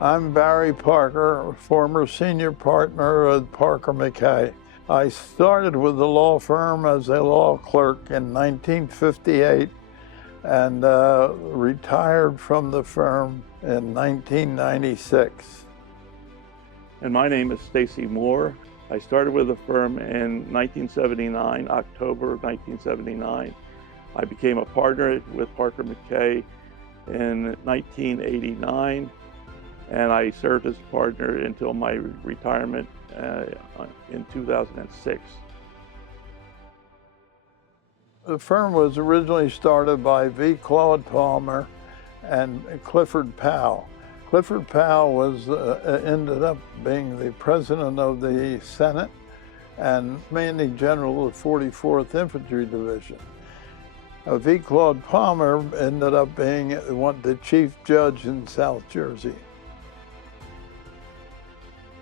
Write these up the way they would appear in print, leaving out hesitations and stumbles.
I'm Barry Parker, former senior partner at Parker McCay. I started with the law firm as a law clerk in 1958 and retired from the firm in 1996. And my name is Stacy Moore. I started with the firm in 1979, October of 1979. I became a partner with Parker McCay in 1989, and I served as a partner until my retirement in 2006. The firm was originally started by V. Claude Palmer and Clifford Powell. Clifford Powell was ended up being the president of the Senate and commanding general of the 44th Infantry Division. V. Claude Palmer ended up being the chief judge in South Jersey.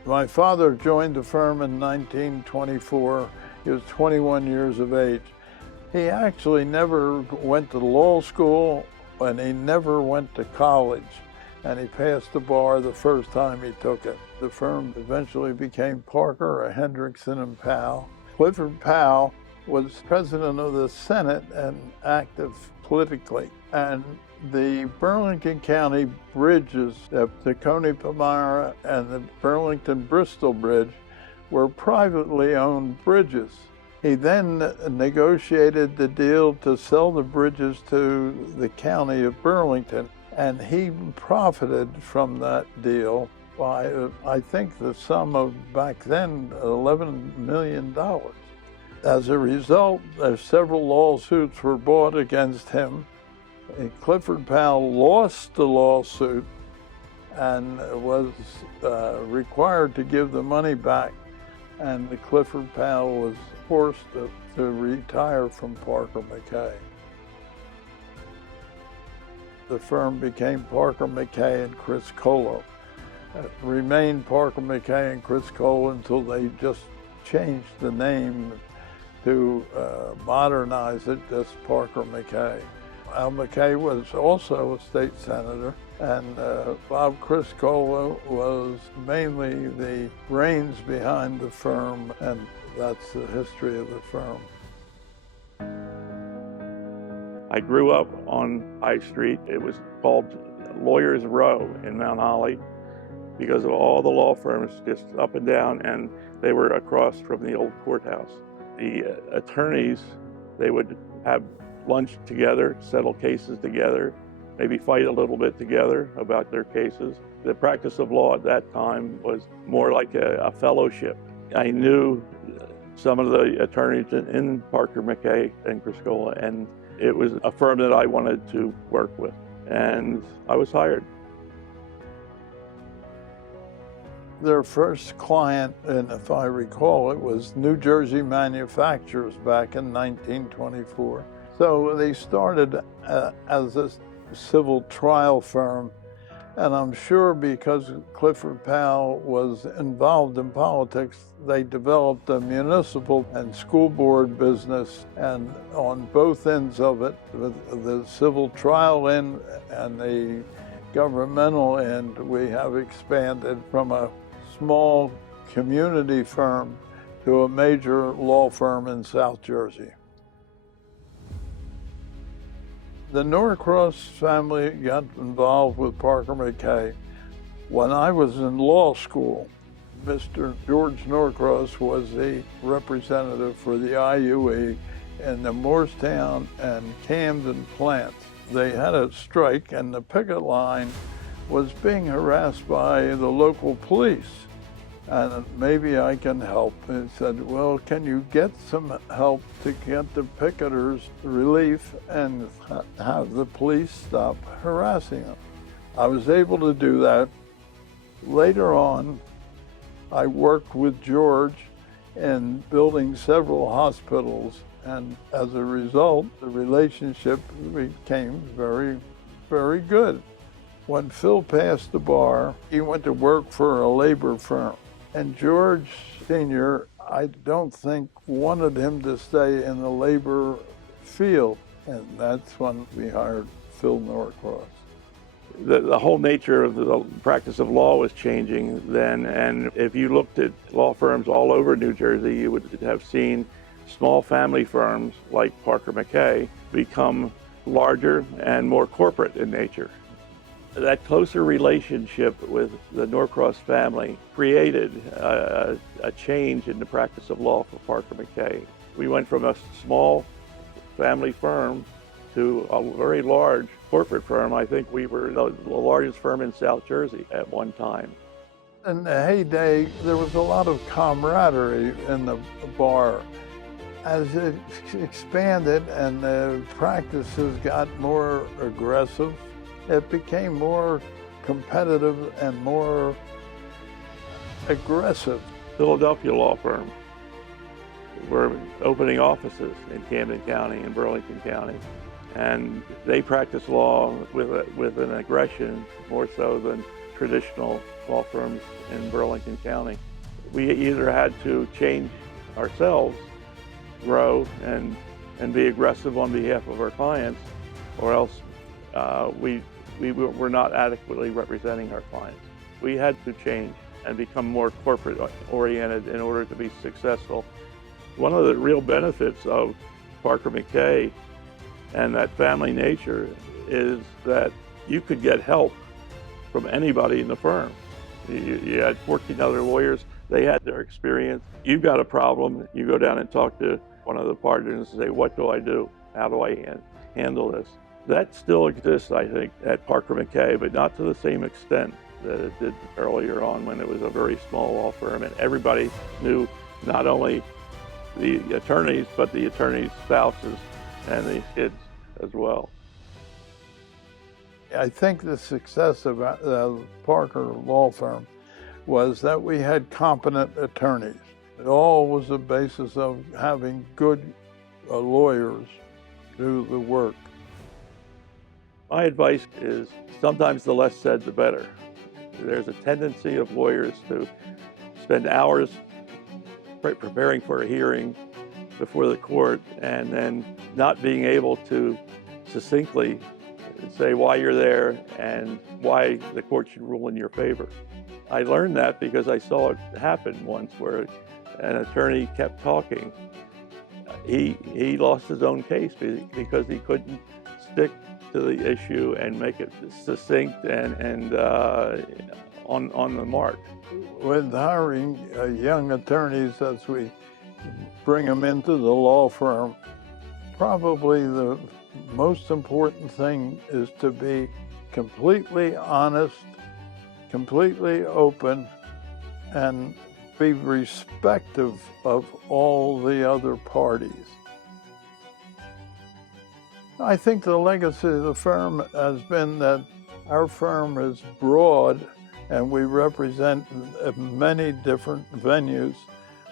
My father joined the firm in 1924. He was 21 years of age. He actually never went to law school and he never went to college. And he passed the bar the first time he took it. The firm eventually became Parker, Hendrickson, and Powell. Clifford Powell was president of the Senate and active politically. And the Burlington County bridges, the Coney-Palmyra and the Burlington-Bristol Bridge, were privately owned bridges. He then negotiated the deal to sell the bridges to the county of Burlington. And he profited from that deal by, I think, the sum of, back then, $11 million. As a result, several lawsuits were brought against him. Clifford Powell lost the lawsuit and was required to give the money back. And Clifford Powell was forced to retire from Parker McCay. The firm became Parker McCay and Chris Colo. It remained Parker McCay and Chris Colo until they just changed the name to modernize it as Parker McCay. Al McCay was also a state senator, and Bob Chris Colo was mainly the brains behind the firm, and that's the history of the firm. I grew up on High Street. It was called Lawyers Row in Mount Holly because of all the law firms just up and down, and they were across from the old courthouse. The attorneys, they would have lunch together, settle cases together, maybe fight a little bit together about their cases. The practice of law at that time was more like a fellowship. I knew some of the attorneys in Parker McCay and Chris Colo, and it was a firm that I wanted to work with, and I was hired. Their first client, and if I recall, it was New Jersey Manufacturers back in 1924. So they started as a civil trial firm, and I'm sure because Clifford Powell was involved in politics, they developed a municipal and school board business, and on both ends of it, with the civil trial end and the governmental end, we have expanded from a small community firm to a major law firm in South Jersey. The Norcross family got involved with Parker McCay. When I was in law school, Mr. George Norcross was the representative for the IUE in the Moorestown and Camden plants. They had a strike, and the picket line was being harassed by the local police. And maybe I can help. And he said, well, can you get some help to get the picketers relief and have the police stop harassing them? I was able to do that. Later on, I worked with George in building several hospitals, and as a result, the relationship became very, very good. When Phil passed the bar, he went to work for a labor firm. And George Sr., I don't think, wanted him to stay in the labor field. And that's when we hired Phil Norcross. The whole nature of the practice of law was changing then, and if you looked at law firms all over New Jersey, you would have seen small family firms like Parker McCay become larger and more corporate in nature. That closer relationship with the Norcross family created a change in the practice of law for Parker McCay. We went from a small family firm to a very large corporate firm. I think we were the largest firm in South Jersey at one time. In the heyday, there was a lot of camaraderie in the bar. As it expanded and the practices got more aggressive, it became more competitive and more aggressive. Philadelphia law firms were opening offices in Camden County and Burlington County, and they practiced law with an aggression more so than traditional law firms in Burlington County. We either had to change ourselves, grow, and be aggressive on behalf of our clients, or else we were not adequately representing our clients. We had to change and become more corporate oriented in order to be successful. One of the real benefits of Parker McCay and that family nature is that you could get help from anybody in the firm. You had 14 other lawyers, they had their experience. You've got a problem, you go down and talk to one of the partners and say, what do I do? How do I handle this? That still exists, I think, at Parker McCay, but not to the same extent that it did earlier on when it was a very small law firm and everybody knew not only the attorneys, but the attorneys' spouses and the kids as well. I think the success of the Parker law firm was that we had competent attorneys. It all was the basis of having good lawyers do the work. My advice is sometimes the less said, the better. There's a tendency of lawyers to spend hours preparing for a hearing before the court and then not being able to succinctly say why you're there and why the court should rule in your favor. I learned that because I saw it happen once where an attorney kept talking. He lost his own case because he couldn't stick to the issue and make it succinct and on the mark. With hiring young attorneys as we bring them into the law firm, probably the most important thing is to be completely honest, completely open, and be respectful of all the other parties. I think the legacy of the firm has been that our firm is broad and we represent many different venues.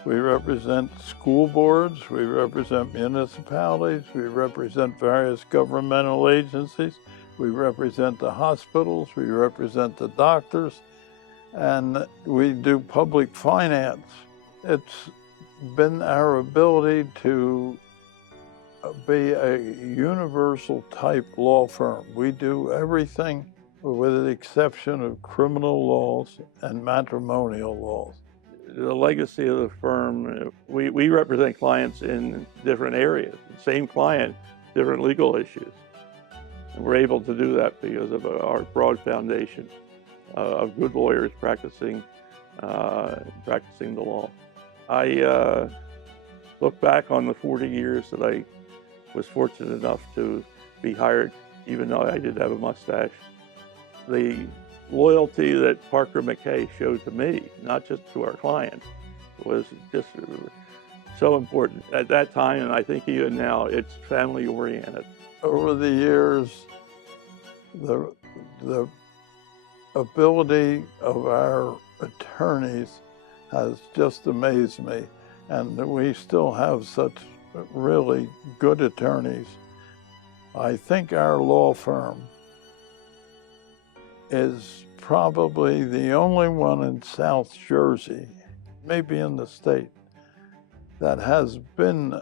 We represent school boards, we represent municipalities, we represent various governmental agencies, we represent the hospitals, we represent the doctors, and we do public finance. It's been our ability to be a universal type law firm. We do everything with the exception of criminal laws and matrimonial laws. The legacy of the firm, we represent clients in different areas. Same client, different legal issues. And we're able to do that because of our broad foundation of good lawyers practicing the law. I look back on the 40 years that I was fortunate enough to be hired, even though I did have a mustache. The loyalty that Parker McCay showed to me, not just to our clients, was just so important at that time, and I think even now, it's family oriented. Over the years, the ability of our attorneys has just amazed me, and we still have such really good attorneys. I think our law firm is probably the only one in South Jersey, maybe in the state, that has been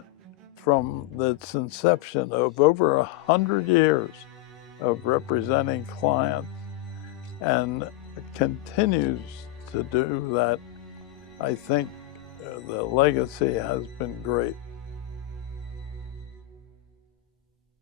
from its inception of over 100 years of representing clients and continues to do that. I think the legacy has been great.